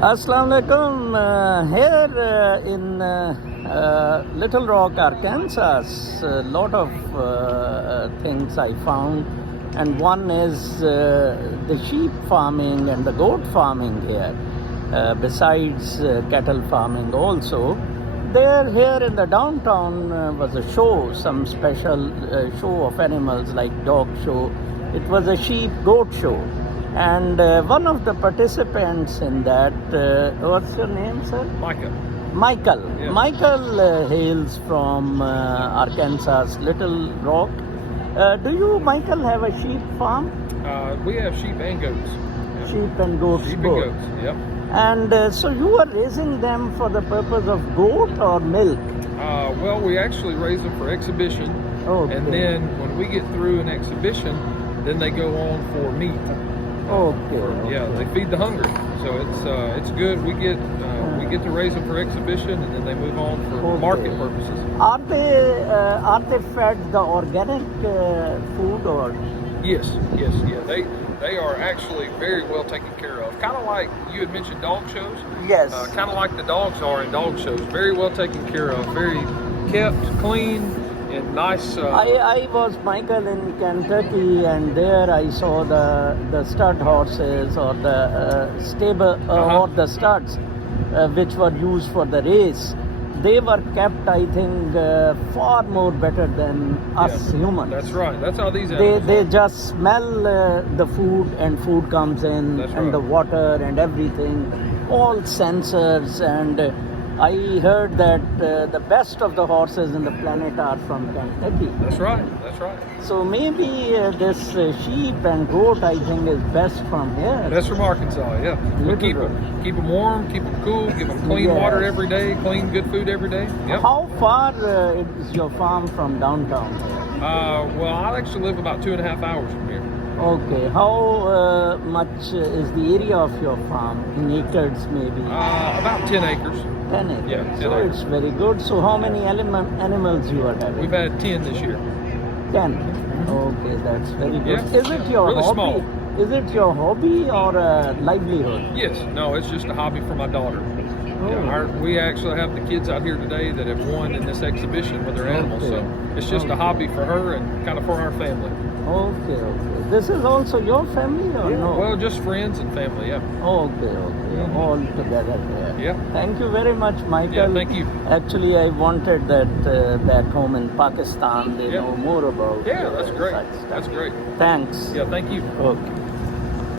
Assalamu alaikum. Here in Little Rock, Arkansas, a lot of things I found, and one is the sheep farming and the goat farming here. Besides cattle farming, also here in the downtown was a show, some special show of animals like dog show. It was a sheep goat show. And one of the participants in that, what's your name, sir? Micah. Michael. Yeah. Michael hails from Arkansas, Little Rock. Do you, Michael, have a sheep farm? We have sheep and goats. Yeah. Sheep and goats Sheep both. and goats, yep. And so you are raising them for the purpose of goat or milk? Well, we actually raise them for exhibition. Okay. And then when we get through an exhibition, then they go on for meat. Okay. Yeah, they feed the hungry, so it's good. We get to raise them for exhibition, and then they move on for market purposes. Are they fed the organic food or? Yes. They are actually very well taken care of. Kind of like you had mentioned dog shows. Yes. Kind of like the dogs are in dog shows. Very well taken care of. Very kept, clean, and nice. I was, Michael, in Kentucky, and there I saw the stud horses or the stable or the studs which were used for the race. They were kept, I think, far more better than us humans. That's right. That's how these animals They just smell the food, and food comes in, That's and right. the water and everything, all sensors. And I heard that the best of the horses in the planet are from Kentucky. That's right. So maybe this sheep and goat, I think, is best from here. That's from Arkansas, yeah. We keep them warm, keep them cool, give them clean water every day, clean, good food every day. Yep. How far is your farm from downtown? Well, I actually live about 2.5 hours from here. Okay. How much is the area of your farm in acres, maybe? About 10 acres. 10 acres. Yeah, 10 so acres. It's very good. So how many animals you are having? We've had 10 this year. 10. Okay, that's very good. Yeah. Is it your Really hobby? small. Is it your hobby or a livelihood? Yes, no, it's just a hobby for my daughter. Oh. Yeah, we actually have the kids out here today that have won in this exhibition with their animals, so it's just a hobby for her and kind of for our family. Okay. This is also your family or no? Well, just friends and family, yeah. Okay. All together there. Yeah. Thank you very much, Michael. Yeah, thank you. Actually, I wanted that back home in Pakistan, they know more about Yeah, that's great. such stuff. That's great. Thanks. Yeah, thank you. Okay.